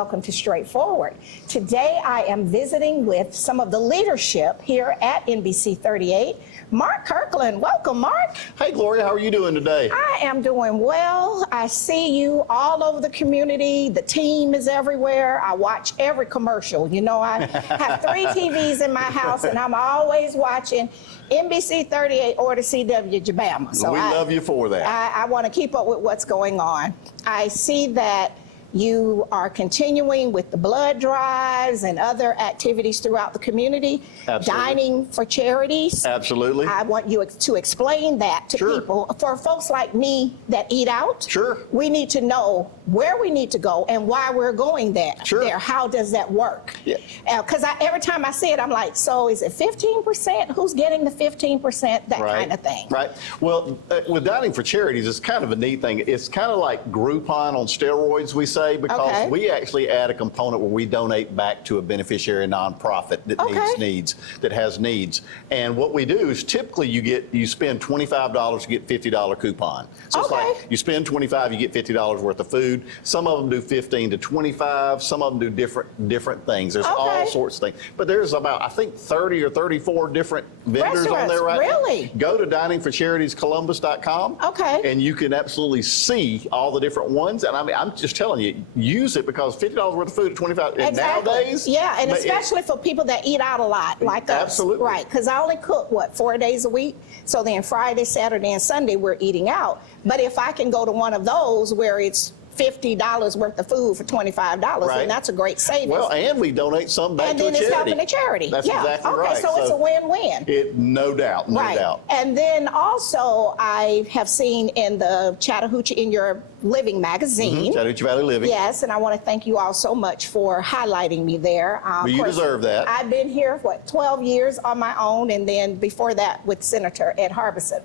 welcome to Straightforward. Today I am visiting with some of the leadership here at NBC 38. Mark Kirkland, welcome Mark. Hey Gloria, how are you doing today? I am doing well. I see you all over the community. The team is everywhere. I watch every commercial. You know, I have 3 TVs in my house and I'm always watching NBC 38 or the CW Jabama. So we love you for that. I want to keep up with what's going on. I see that you are continuing with the blood drives and other activities throughout the community. Absolutely. Dining for charities. Absolutely. I want you to explain that to people. For folks like me that eat out, we need to know where we need to go and why we're going there. How does that work? Because every time I see it, I'm like, so is it 15%? Who's getting the 15%? That kind of thing. Right. Well, with Dining for Charities, it's kind of a neat thing. It's kind of like Groupon on steroids, we say, because we actually add a component where we donate back to a beneficiary nonprofit that has needs. And what we do is typically you spend $25, you get $50 coupon. So it's like you spend $25, you get $50 worth of food. Some of them do 15 to 25. Some of them do different things. There's all sorts of things. But there's about, I think, 30 or 34 different vendors on there right now. Go to diningforcharitiescolumbus.com. And you can absolutely see all the different ones. And I mean, I'm just telling you, use it because $50 worth of food at 25 nowadays. And especially for people that eat out a lot like us. Absolutely. Right, because I only cook, 4 days a week? So then Friday, Saturday, and Sunday, we're eating out. But if I can go to one of those where it's $50 worth of food for $25, and that's a great savings. Well, and we donate some back to a charity. And then it's helping a charity. That's exactly right. So it's a win-win. No doubt, no doubt. And then also, I have seen in the Chattahoochee, in your Living magazine. Chattahoochee Valley Living. Yes, and I want to thank you all so much for highlighting me there. Well, you deserve that. I've been here, 12 years on my own, and then before that with Senator Ed Harbison.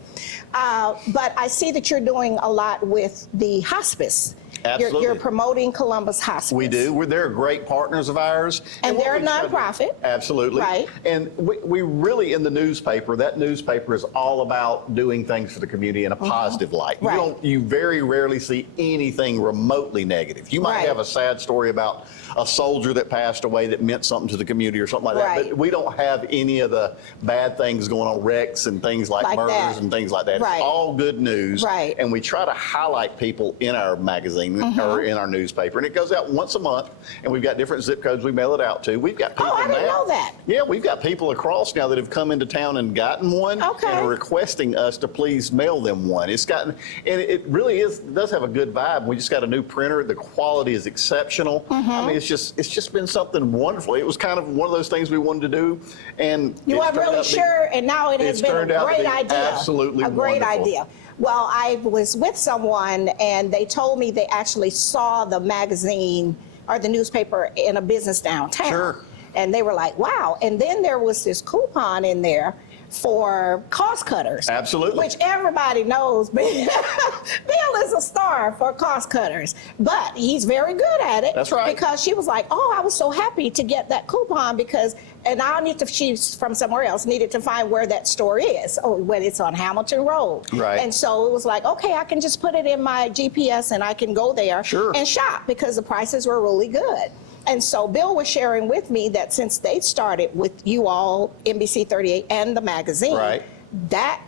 But I see that you're doing a lot with the hospice. Absolutely. You're promoting Columbus Hospice. We do. They're great partners of ours. And they're a nonprofit. Absolutely. Right. And we really, in the newspaper, that newspaper is all about doing things for the community in a positive light. You very rarely see anything remotely negative. You might have a sad story about a soldier that passed away that meant something to the community or something like that, but we don't have any of the bad things going on, wrecks and things like murders and things like that. It's all good news. And we try to highlight people in our magazine or in our newspaper. And it goes out once a month, and we've got different zip codes we mail it out to. We've got people I didn't know that. Yeah, we've got people across now that have come into town and gotten one and are requesting us to please mail them one. It's gotten, and it really does have a good vibe. We just got a new printer. The quality is exceptional. I mean, it's just been something wonderful. It was kind of one of those things we wanted to do, and you are really sure, and now it has been a great idea. Absolutely, a great idea. Well, I was with someone, and they told me they actually saw the magazine or the newspaper in a business downtown. And they were like, wow. And then there was this coupon in there for cost cutters. Absolutely. Which everybody knows Bill is a star for cost cutters, but he's very good at it. That's right. Because she was like, oh, I was so happy to get that coupon because, and I need to, she's from somewhere else, needed to find where that store is. Oh, when it's on Hamilton Road. Right. And so it was like, okay, I can just put it in my GPS and I can go there and shop because the prices were really good. And so Bill was sharing with me that since they started with you all, NBC 38 and the magazine, that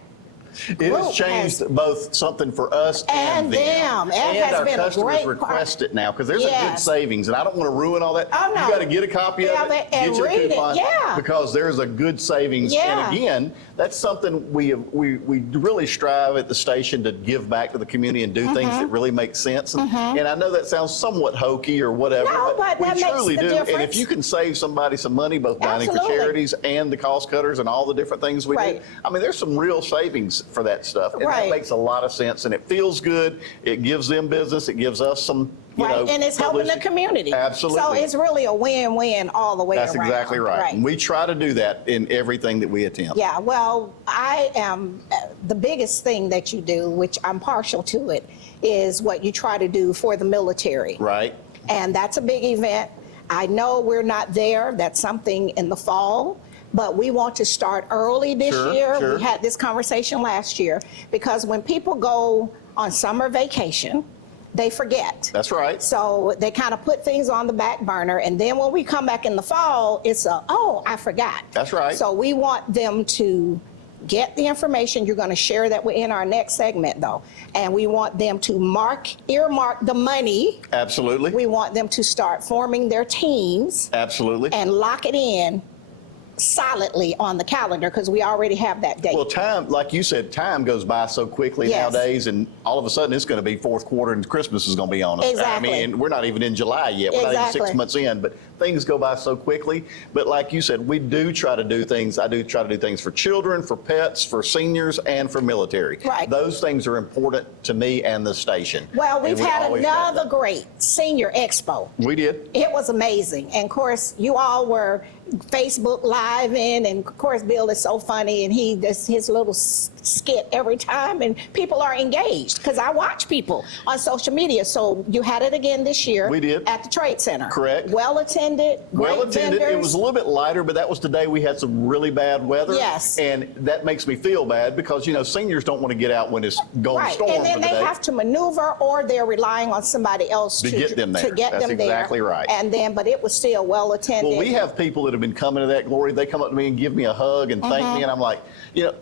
it has changed both something for us and them. And our customers request it now because there's a good savings. And I don't want to ruin all that. You got to get a copy of it, and get your read coupon, it. because there's a good savings. And again, that's something we really strive at the station to give back to the community and do things that really make sense. And I know that sounds somewhat hokey or whatever, but we truly do. And if you can save somebody some money, both Dining for Charities and the cost cutters and all the different things we do, I mean, there's some real savings for that stuff. And that makes a lot of sense. And it feels good. It gives them business. It gives us some, you know, and it's helping the community. Absolutely. So it's really a win-win all the way around. That's exactly right. And we try to do that in everything that we attempt. Yeah, well, I am, the biggest thing that you do, which I'm partial to it, is what you try to do for the military. Right. And that's a big event. I know we're not there. That's something in the fall. But we want to start early this year. We had this conversation last year because when people go on summer vacation, they forget. That's right. So they kind of put things on the back burner, and then when we come back in the fall, it's oh, I forgot. That's right. So we want them to get the information. You're going to share that in our next segment, though. And we want them to earmark the money. Absolutely. We want them to start forming their teams. Absolutely. And lock it in solidly on the calendar, because we already have that date. Well, time, like you said, time goes by so quickly nowadays, and all of a sudden it's going to be fourth quarter and Christmas is going to be on us. Exactly. I mean, we're not even in July yet. We're not even 6 months in, but things go by so quickly. But like you said, we do try to do things. I do try to do things for children, for pets, for seniors, and for military. Right. Those things are important to me and the station. Well, we've had another great senior expo. We did. It was amazing. And of course, you all were Facebook Live in, and of course, Bill is so funny, and he does his little skit every time, and people are engaged because I watch people on social media. So you had it again this year. We did. At the Trade Center. Correct. Well attended. Well attended. Vendors. It was a little bit lighter, but that was the day we had some really bad weather. Yes. And that makes me feel bad because, you know, seniors don't want to get out when it's going to storm. And then they have to maneuver, or they're relying on somebody else to get them there. That's exactly right. And then, but it was still well attended. Well, we have people that have been coming to that, Glory. They come up to me and give me a hug and thank me, and I'm like, you know,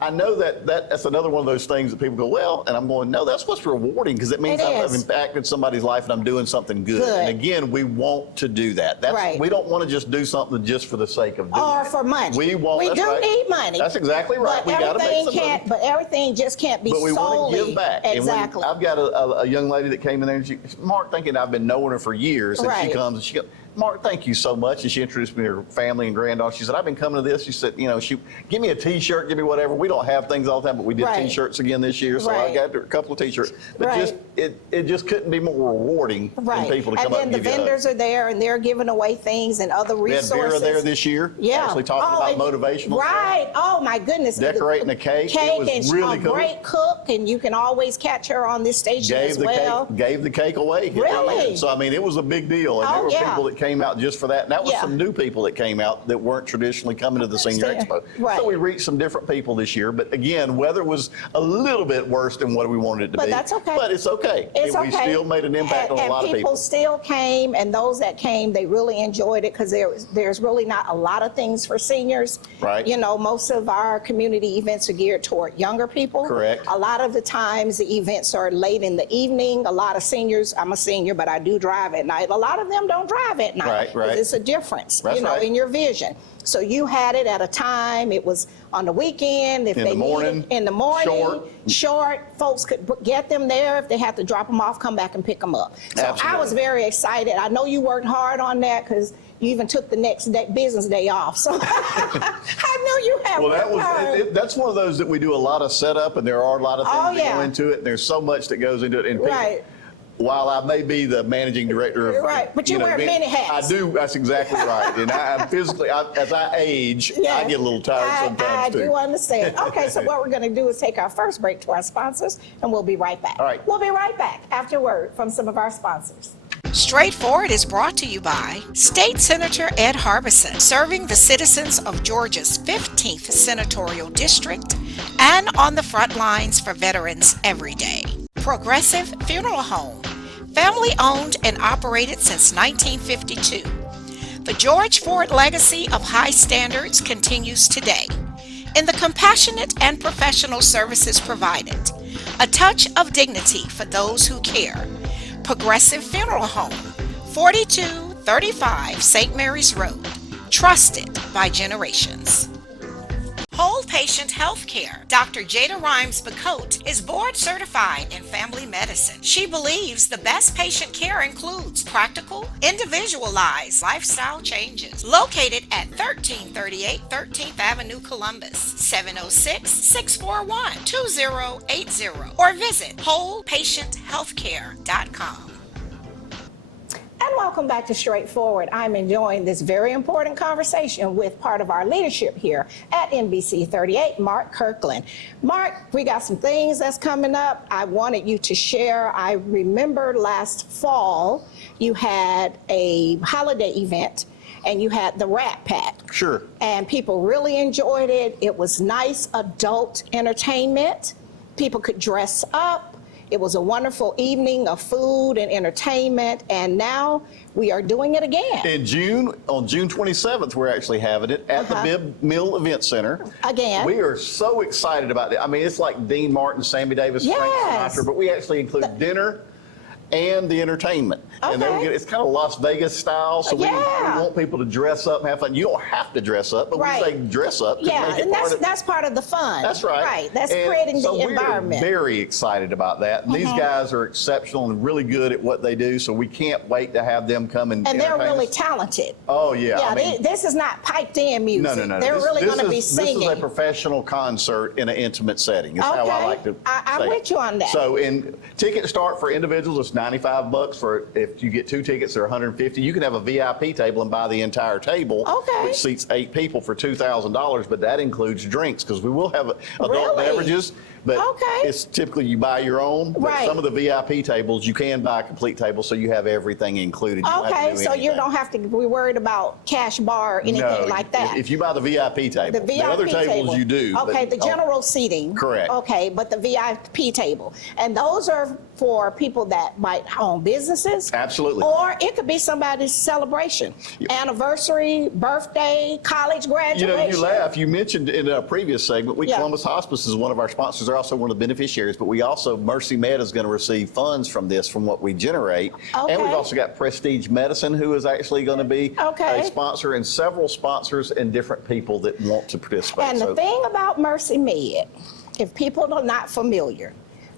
I know that's another one of those things that people go, well, and I'm going, no, that's what's rewarding, because it means I've impacted somebody's life and I'm doing something good. And again, we want to do that. We don't want to just do something just for the sake of doing it. For money. We do need money. That's exactly right. But we got to make some money. But everything just can't be solely. But we want to give back. Exactly. I've got a young lady that came in there, and Mark, thinking I've been knowing her for years, and she comes and she goes, Mark, thank you so much. And she introduced me to her family and granddaughter. She said, I've been coming to this. She said, you know, give me a T-shirt, give me whatever. We don't have things all the time, but we did T-shirts again this year. So I got her a couple of T-shirts. But it just couldn't be more rewarding than people to come up and give you a hug. And then the vendors are there, and they're giving away things and other resources. We had Vera there this year. Yeah. Actually talking about motivational stuff. Oh, my goodness. Decorating a cake. It was really cool. Great cook, and you can always catch her on this station as well. Gave the cake away. Really? So, I mean, it was a big deal. And there were people that came out just for that. And that was some new people that came out that weren't traditionally coming to the Senior Expo. So we reached some different people this year. But again, weather was a little bit worse than what we wanted it to be. But that's okay. But it's okay. We still made an impact on a lot of people. People still came, and those that came, they really enjoyed it, because there's really not a lot of things for seniors. Right. You know, most of our community events are geared toward younger people. Correct. A lot of the times the events are late in the evening. A lot of seniors, I'm a senior, but I do drive at night. A lot of them don't drive at night. Right. It's a difference, in your vision. So you had it at a time. It was on the weekend. If they needed in the morning, short, folks could get them there. If they had to drop them off, come back and pick them up. So I was very excited. I know you worked hard on that, because you even took the next business day off. So I know you have. Well, that's one of those that we do a lot of setup, and there are a lot of things that go into it. And there's so much that goes into it. And while I may be the managing director of, but you wear many hats. I do. That's exactly right. And I physically, as I age, I get a little tired sometimes too. I do understand. Okay, so what we're going to do is take our first break to our sponsors, and we'll be right back. All right. We'll be right back after word from some of our sponsors. Straightforward is brought to you by State Senator Ed Harbison, serving the citizens of Georgia's 15th Senatorial District and on the front lines for veterans every day. Progressive Funeral Home, family owned and operated since 1952. The George Ford legacy of high standards continues today in the compassionate and professional services provided, a touch of dignity for those who care. Progressive Funeral Home, 4235 St. Mary's Road, trusted by generations. Whole Patient Healthcare. Dr. Jada Rimes-Bacote is board certified in family medicine. She believes the best patient care includes practical, individualized lifestyle changes. Located at 1338 13th Avenue, Columbus, 706-641-2080, or visit wholepatienthealthcare.com. And welcome back to Straightforward. I'm enjoying this very important conversation with part of our leadership here at NBC 38, Mark Kirkland. Mark, we got some things that's coming up I wanted you to share. I remember last fall you had a holiday event, and you had the Rat Pack. Sure. And people really enjoyed it. It was nice adult entertainment. People could dress up. It was a wonderful evening of food and entertainment, and now we are doing it again. In June, on June 27th, we're actually having it at the Bibb Mill Event Center. Again. We are so excited about it. I mean, it's like Dean Martin, Sammy Davis, Frank Sinatra, but we actually include dinner and the entertainment. And then it's kind of Las Vegas style, so we want people to dress up and have fun. You don't have to dress up, but we say dress up. Yeah, and that's part of the fun. That's right. Right, that's creating the environment. We're very excited about that. And these guys are exceptional and really good at what they do, so we can't wait to have them come and they're really talented. Oh, yeah. Yeah, I mean, this is not piped in music. No. They're really going to be singing. This is a professional concert in an intimate setting. Is how I like to say I'm with you on that. So, tickets start for individuals, it's $95. For if you get 2 tickets, they're $150. You can have a VIP table and buy the entire table, which seats 8 people for $2,000, but that includes drinks because we will have adult beverages. But it's typically you buy your own. But some of the VIP tables, you can buy a complete table, so you have everything included. Okay, so you don't have to be worried about cash bar or anything like that. If you buy the VIP table, the other tables you do. Okay, the general seating. Correct. Okay, but the VIP table. And those are for people that might own businesses. Absolutely. Or it could be somebody's celebration, anniversary, birthday, college graduation. You know, you laugh. You mentioned in a previous segment, Columbus Hospice is one of our sponsors. They're also one of the beneficiaries, but we also, Mercy Med is going to receive funds from this, from what we generate. And we've also got Prestige Medicine, who is actually going to be a sponsor, and several sponsors and different people that want to participate. And the thing about Mercy Med, if people are not familiar,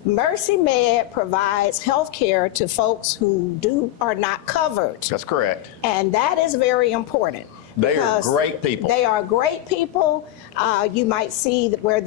Mercy Med provides health care to folks who are not covered. That's correct. And that is very important. They are great people. They are great people. You might see that where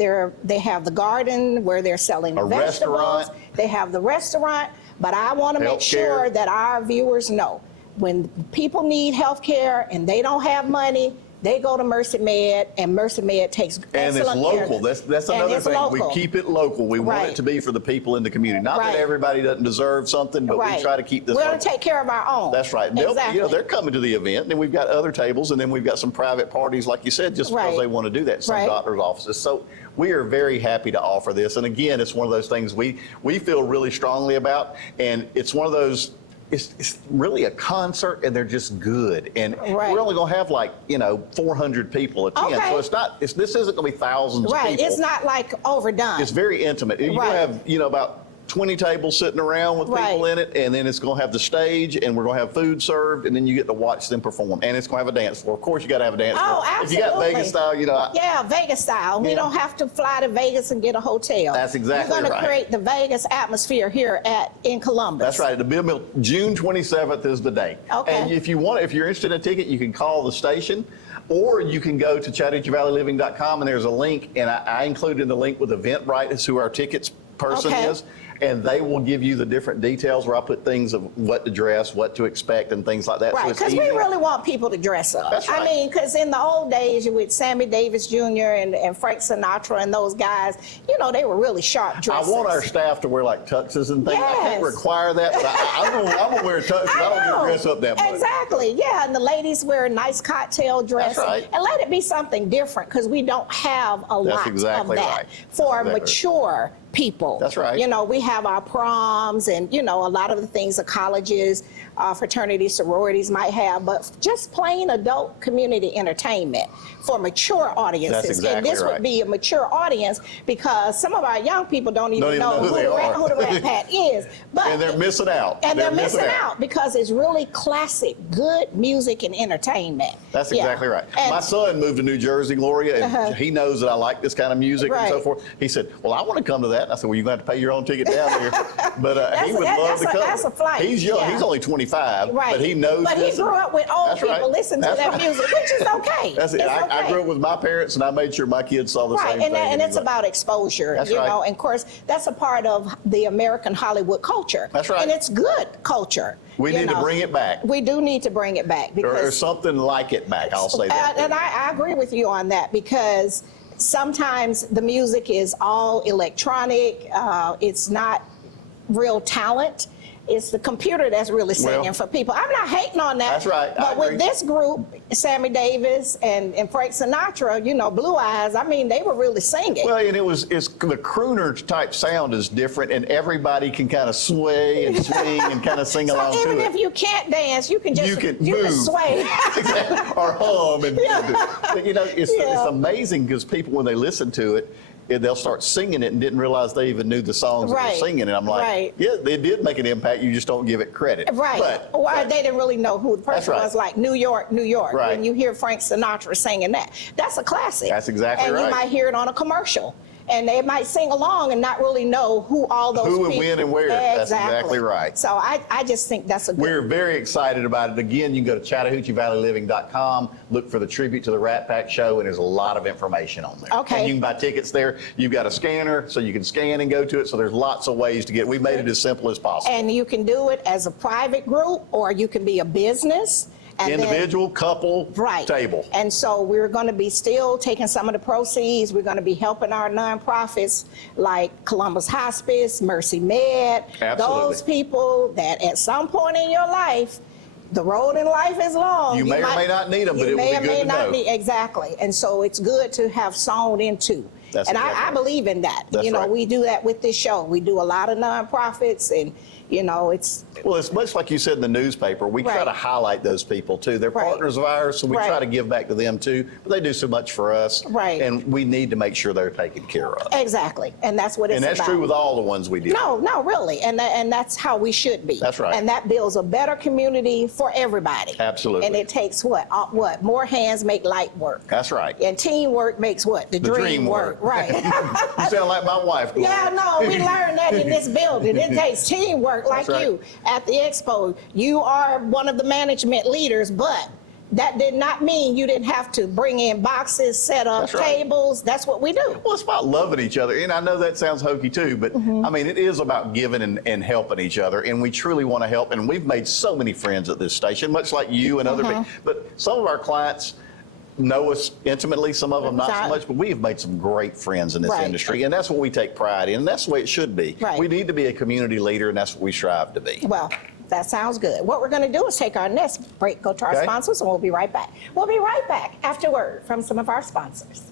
they have the garden, where they're selling vegetables. Restaurant. They have the restaurant. But I want to make sure that our viewers know when people need health care and they don't have money, they go to Mercy Med, and Mercy Med takes excellent care. And it's local. That's another thing. Local. We keep it local. We want it to be for the people in the community. Not that everybody doesn't deserve something, but we try to keep this. We're going to take care of our own. That's right. Exactly. They're coming to the event, and then we've got other tables, and then we've got some private parties, like you said, just because they want to do that. Some doctors' offices. So we are very happy to offer this. And again, it's one of those things we feel really strongly about, and it's one of those. It's really a concert, and they're just good. And we're only going to have 400 people attend. So this isn't going to be thousands of people. It's not like overdone. It's very intimate. You're going to have, about 20 tables sitting around with people in it, and then it's going to have the stage, and we're going to have food served, and then you get to watch them perform. And it's going to have a dance floor. Of course, you got to have a dance floor. Absolutely. If you got Vegas style, Yeah, Vegas style. We don't have to fly to Vegas and get a hotel. That's exactly right. We're going to create the Vegas atmosphere here in Columbus. That's right. At the Bibb Mill, June 27th is the date. Okay. And if you're interested in a ticket, you can call the station, or you can go to ChattanoogaValleyLiving.com, and there's a link, and I included in the link with Eventbrite is who our tickets person is. And they will give you the different details where I put things of what to dress, what to expect, and things like that. Right, because we really want people to dress up. That's right. I mean, because in the old days with Sammy Davis Jr. and Frank Sinatra and those guys, they were really sharp dressers. I want our staff to wear tuxes and things. I can't require that, but I'm going to wear tuxes. I don't get to dress up that much. Exactly, yeah. And the ladies wear a nice cocktail dress. That's right. And let it be something different, because we don't have a lot of that for mature people. That's right. We have our proms and, a lot of the things the colleges, fraternities, sororities might have, but just plain adult community entertainment for mature audiences. That's exactly and this would be a mature audience, because some of our young people don't even know who the Rat Pack is. And they're missing out. And they're missing out because it's really classic, good music and entertainment. That's exactly right. And my son moved to New Jersey, Gloria, and he knows that I like this kind of music and so forth. He said, well, I want to come to that. And I said, well, you're going to have to pay your own ticket down there. But he would love to come. That's a flight. He's young. He's only 25, but he knows But he grew up with old people listening to that music, which is okay. That's it. I grew up with my parents, and I made sure my kids saw the same thing. And it's about exposure, And of course, that's a part of the American Hollywood culture. That's right. And it's good culture. We need to bring it back. We do need to bring it back. Or something like it back, I'll say that. And I agree with you on that, because sometimes the music is all electronic. It's not real talent. it's the computer that's really singing for people. I'm not hating on that. That's right. But with this group, Sammy Davis and Frank Sinatra, you know, Blue Eyes, I mean, they were really singing. Well, and it's the crooner type sound is different, and everybody can kind of sway and swing and kind of sing along to it. So even if you can't dance, you can just move. can sway. Or hum. And, you know, it's amazing because people, when they listen to it, they'll start singing it and didn't realize they even knew the songs that they're singing. And I'm like, yeah, they did make an impact. You just don't give it credit. Right. They didn't really know who the person was, like New York, New York. Right. When you hear Frank Sinatra singing that, that's a classic. That's exactly right. And you might hear it on a commercial. And they might sing along and not really know who all those people. Who and when and where. That's exactly right. So I just think that's a good. We're very excited about it. Again, you can go to ChattahoocheeValleyLiving.com, look for the tribute to the Rat Pack show, and there's a lot of information on there. Okay. And you can buy tickets there. You've got a scanner, so you can scan and go to it. So there's lots of ways to get. We made it as simple as possible. And you can do it as a private group, or you can be a business. Individual, couple, table. And so we're going to be still taking some of the proceeds. We're going to be helping our nonprofits like Columbus Hospice, Mercy Med, those people that at some point in your life, the road in life is long. You may or may not need them, but it will be good to know. Exactly. And so it's good to have sown into. I believe in that. We do that with this show. We do a lot of nonprofits, and it's. Well, it's much like you said in the newspaper. We try to highlight those people too. They're partners of ours, so we try to give back to them too. But they do so much for us, and we need to make sure they're taken care of. Exactly, and that's what it's about. And that's true with all the ones we do. No, really, and that's how we should be. That's right. And that builds a better community for everybody. Absolutely. And it takes what more hands make light work. That's right. And teamwork makes what the dream work. Right. You sound like my wife. Gloria. Yeah, no, we learned that in this building. It takes teamwork, like you at the expo. You are one of the management leaders, but that did not mean you didn't have to bring in boxes, set up tables. That's what we do. Well, it's about loving each other. And I know that sounds hokey too, but I mean, it is about giving and helping each other. And we truly want to help. And we've made so many friends at this station, much like you and other people. But some of our clients know us intimately, some of them not so much, but we have made some great friends in this industry, and that's what we take pride in, and that's the way it should be. We need to be a community leader, and that's what we strive to be. Well, that sounds good. What we're going to do is take our next break, go to our sponsors, and we'll be right back. We'll be right back after word from some of our sponsors.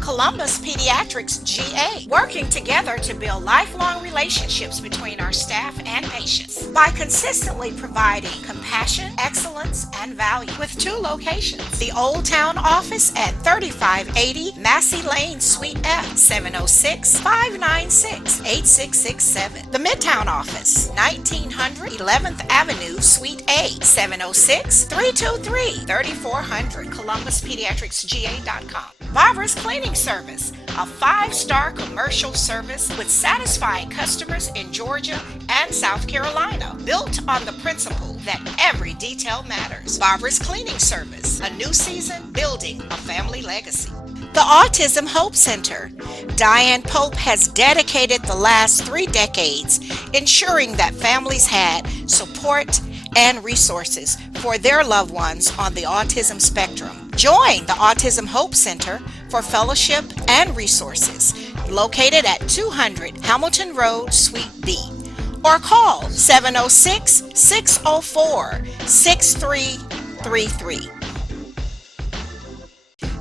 Columbus Pediatrics GA, working together to build lifelong relationships between our staff and patients by consistently providing compassion, excellence, and value with 2 locations. The Old Town office at 3580 Massey Lane, Suite F, 706-596-8667. The Midtown office, 1900 11th Avenue, Suite A, 706-323-3400, ColumbusPediatricsGA.com. Barbara's Cleaning Service, a 5-star commercial service with satisfied customers in Georgia and South Carolina, built on the principle that every detail matters. Barbara's Cleaning Service, a new season building a family legacy. The Autism Hope Center. Diane Pope has dedicated the last 3 decades ensuring that families had support and resources for their loved ones on the autism spectrum. Join the Autism Hope Center for fellowship and resources, located at 200 Hamilton Road, Suite B, or call 706-604-6333.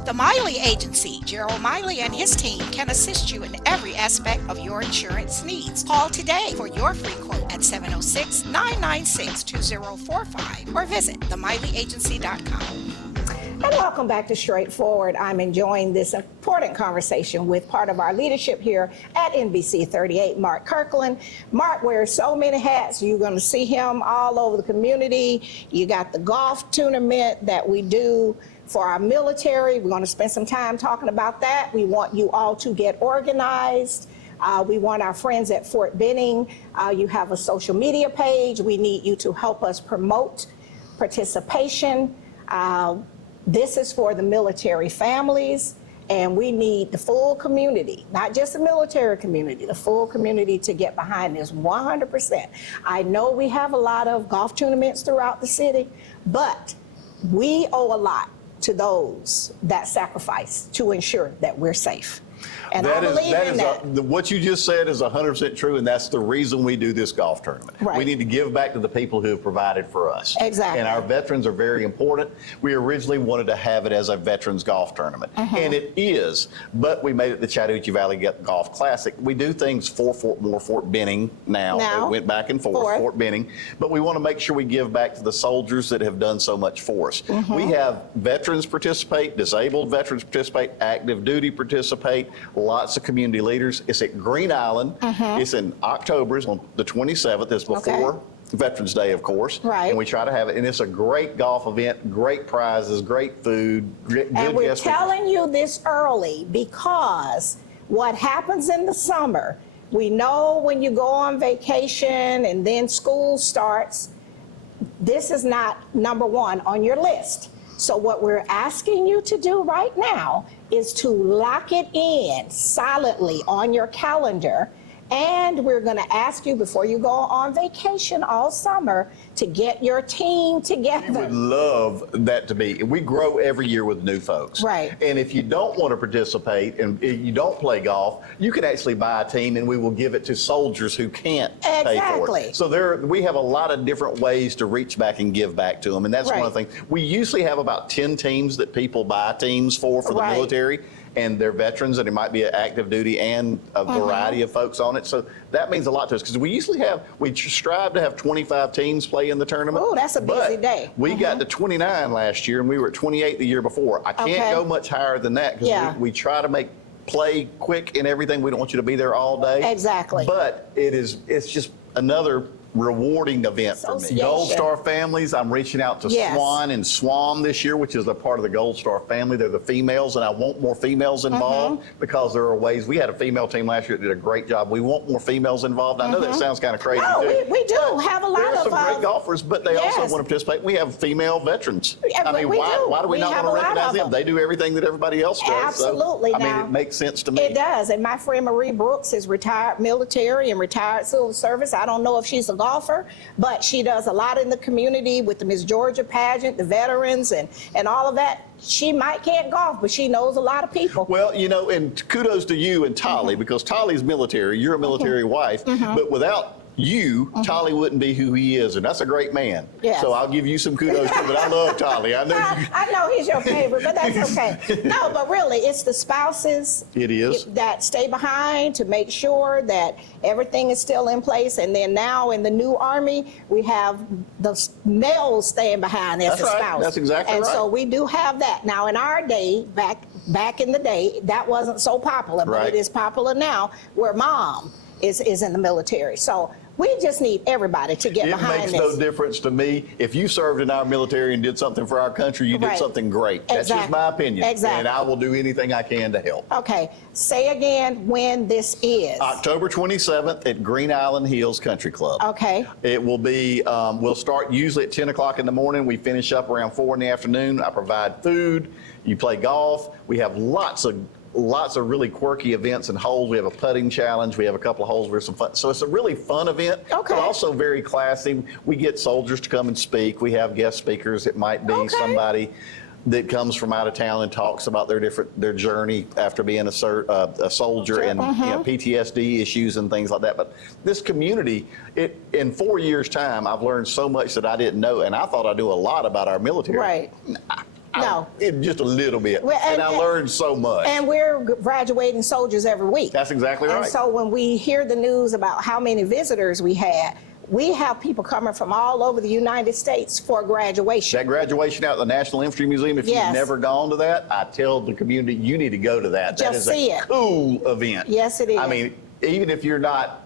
The Miley Agency, Gerald Miley and his team can assist you in every aspect of your insurance needs. Call today for your free quote at 706-996-2045 or visit themiley.agency.com. And welcome back to Straightforward. I'm enjoying this important conversation with part of our leadership here at NBC 38, Mark Kirkland. Mark wears so many hats. You're going to see him all over the community. You got the golf tournament that we do for our military. We're going to spend some time talking about that. We want you all to get organized. We want our friends at Fort Benning. You have a social media page. We need you to help us promote participation. This is for the military families, and we need the full community, not just the military community, the full community to get behind this 100%. I know we have a lot of golf tournaments throughout the city, but we owe a lot to those that sacrifice to ensure that we're safe. And I believe in that. What you just said is 100% true, and that's the reason we do this golf tournament. Right. We need to give back to the people who have provided for us. Exactly. And our veterans are very important. We originally wanted to have it as a veterans golf tournament, and it is, but we made it the Chattahoochee Valley Golf Classic. We do things for Fort Benning now. It went back and forth, Fort Benning, but we want to make sure we give back to the soldiers that have done so much for us. We have veterans participate, disabled veterans participate, active duty participate, lots of community leaders. It's at Green Island. It's in October, it's on the 27th. It's before Veterans Day, of course. Right. And we try to have it. And it's a great golf event, great prizes, great food, good And we're guest telling you this early because what happens in the summer, we know when you go on vacation and then school starts, this is not number one on your list. So what we're asking you to do right now is to lock it in solidly on your calendar. And we're going to ask you before you go on vacation all summer to get your team together. We would love that to be. We grow every year with new folks. Right. And if you don't want to participate and you don't play golf, you can actually buy a team and we will give it to soldiers who can't pay for it. So we have a lot of different ways to reach back and give back to them. And that's one of the things. We usually have about 10 teams that people buy teams for the military. And they're veterans, and it might be an active duty and a variety of folks on it. So that means a lot to us because we strive to have 25 teams play in the tournament. Oh, that's a busy day. We got to 29 last year, and we were at 28 the year before. I can't go much higher than that because we try to play quick and everything. We don't want you to be there all day. Exactly. But it's just another rewarding event for me. Gold Star families, I'm reaching out to Swan and Swam this year, which is a part of the Gold Star family. They're the females, and I want more females involved because there are ways. We had a female team last year that did a great job. We want more females involved. I know that sounds kind of crazy. No, too. we do have a lot of some great golfers, but they also want to participate. We have female veterans. Yeah, I mean, why do we not want to recognize them? They do everything that everybody else does. Absolutely. So, I mean, it makes sense to me. It does. And my friend Marie Brooks is retired military and retired civil service. I don't know if she's a golfer, but she does a lot in the community with the Miss Georgia pageant, the veterans, and all of that. She can't golf, but she knows a lot of people. Well, and kudos to you and Tolly, because Tolly's military. You're a military wife, but without you, Tolly wouldn't be who he is, and that's a great man. Yes. So I'll give you some kudos too, but I love Tolly. I know he's your favorite, but that's okay. No, but really, it's the spouses that stay behind to make sure that everything is still in place. And then now in the new Army, we have the males staying behind as a spouse. That's exactly right. And so we do have that. Now, in our day, back in the day, that wasn't so popular, but it is popular now, where mom is in the military. So we just need everybody to get behind this. It makes no difference to me. If you served in our military and did something for our country, you did something great. That's just my opinion. Exactly. And I will do anything I can to help. Okay. Say again when this is. October 27th at Green Island Hills Country Club. Okay. It will be, we'll start usually at 10 o'clock in the morning. We finish up around 4 in the afternoon. I provide food. You play golf. We have lots of really quirky events and holes. We have a putting challenge. We have a couple of holes where some fun. So it's a really fun event, but also very classy. We get soldiers to come and speak. We have guest speakers. It might be somebody that comes from out of town and talks about their journey after being a soldier and PTSD issues and things like that. But this community, in 4 years' time, I've learned so much that I didn't know, and I thought I knew a lot about our military. Right. No. Just a little bit. And I learned so much. And we're graduating soldiers every week. That's exactly right. And so when we hear the news about how many visitors we had, we have people coming from all over the United States for graduation. That graduation out at the National Infantry Museum, if you've never gone to that, I tell the community, you need to go to that. That is a cool event. Yes, it is. I mean, even if you're not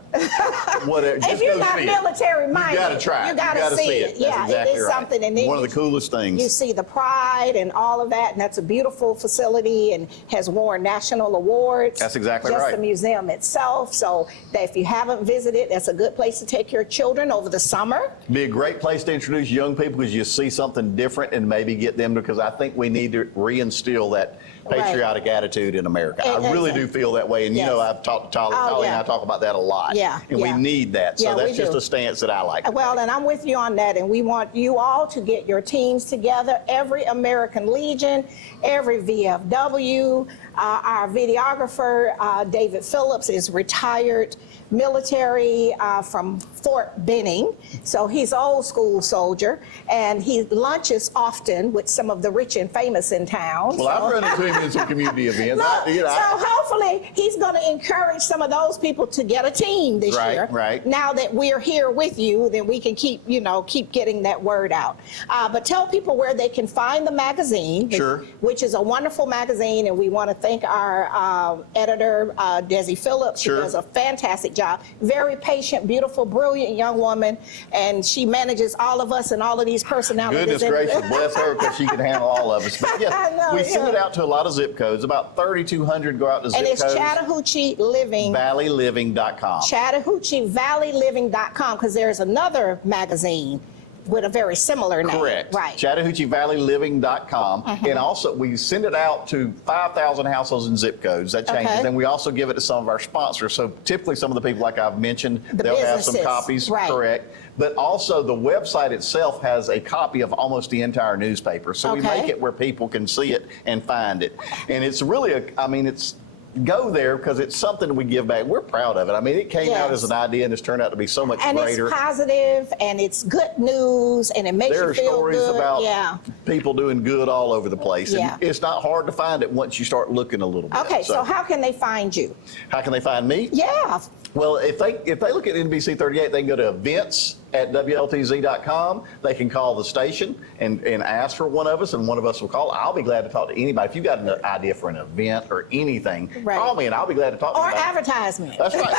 whatever, if you're not military minded, you got to try it. You got to see it. Yeah, exactly it is something. And then one of the coolest things. You see the pride and all of that, and that's a beautiful facility and has won national awards. That's exactly right. Just the museum itself. So that if you haven't visited, that's a good place to take your children over the summer. Be a great place to introduce young people because you see something different and maybe get them because I think we need to reinstill that patriotic attitude in America. I really do feel that way. And you know, I've talked to Tolly and I talk about that a lot. Yeah, And yeah. we need that. So Yeah, we that's just do. a stance that I like. Well, and I'm with you on that, and we want you all to get your teams together. Every American Legion, every VFW, our videographer, David Phillips, is retired military from Fort Benning, so he's an old school soldier, and he lunches often with some of the rich and famous in town. Well, I've run into him in some community events. So hopefully he's going to encourage some of those people to get a team this year. Right. Now that we're here with you, then we can keep getting that word out. But tell people where they can find the magazine, Sure. which is a wonderful magazine, and we want to thank our editor, Desi Phillips, Sure. who does a fantastic job. Very patient, beautiful, brilliant young woman, and she manages all of us and all of these personalities. Goodness gracious, bless her, because she can handle all of us. But yeah, I know, we send yeah. it out to a lot of zip codes. About 3,200 go out to zip And it's codes. Chattahoochee Living. ValleyLiving.com. ChattahoocheeValleyLiving.com, because there's another magazine with a very similar name. Correct. Right. ChattahoocheeValleyLiving.com. And also, we send it out to 5,000 households and zip codes. That changes. Okay. And we also give it to some of our sponsors. So typically, some of the people, like I've mentioned, The they'll have some businesses. copies. Right. Correct. But also, the website itself has a copy of almost the entire newspaper. So we Okay. make it where people can see it and find it. And it's really it's go there because it's something we give back. We're proud of it. I mean, it came out Yes. as an idea and it's turned out to be so much And greater. it's positive, and it's good news, and it makes There you are feel stories good. about Yeah. people doing good all over the place. Yeah. And it's not hard to find it once you start looking a little bit. Okay, so how can they find you? how can they find me? Yeah. Well, if they look at NBC 38, they can go to events at WLTZ.com. They can call the station and ask for one of us, and one of us will call. I'll be glad to talk to anybody. If you've got an idea for an event or anything, Right. call me and I'll be glad to talk to you Or about it. advertisement. That's right.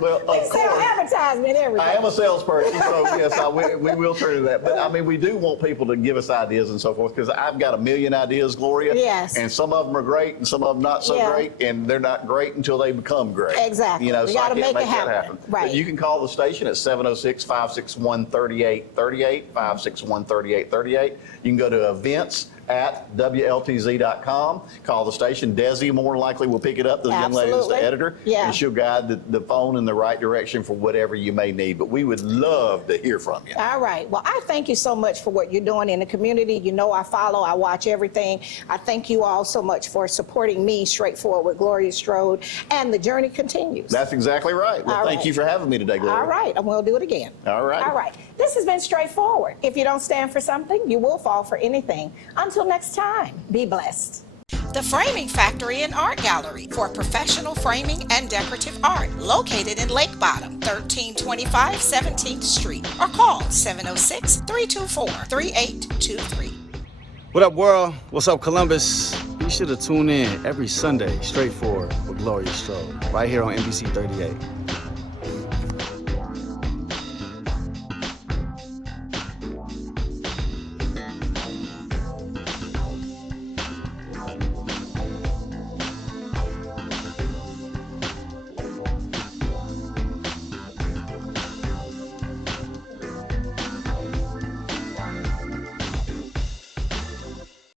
Well, We of sell course. advertisement every day. I am a salesperson, so yes, we will turn to that. But I mean, we do want people to give us ideas and so forth, because I've got a million ideas, Gloria. Yes. And some of them are great, and some of them not so Yeah. great, and they're not great until they become great. Exactly. You know, We so I gotta can't make it that happen. Right. But you can call the station at 706-561-3838, 561-3838. You can go to events at WLTZ.com. Call the station. Desi more than likely will pick it up. The young lady is the Absolutely. editor. Yeah. And she'll guide the phone in the right direction for whatever you may need. But we would love to hear from you. All right. Well, I thank you so much for what you're doing in the community. You know, I follow, I watch everything. I thank you all so much for supporting me, Straightforward with Gloria Strode, and the journey continues. That's exactly right. Well, All thank right. you for having me today, Gloria. All right, and we'll do it again. All right. All right. This has been Straightforward. If you don't stand for something, you will fall for anything. Until next time, be blessed. The Framing Factory and Art Gallery for professional framing and decorative art, located in Lake Bottom, 1325 17th Street, or call 706-324-3823. What up, world? What's up, Columbus? Be sure to tune in every Sunday, Straightforward with Gloria Strode, right here on NBC 38.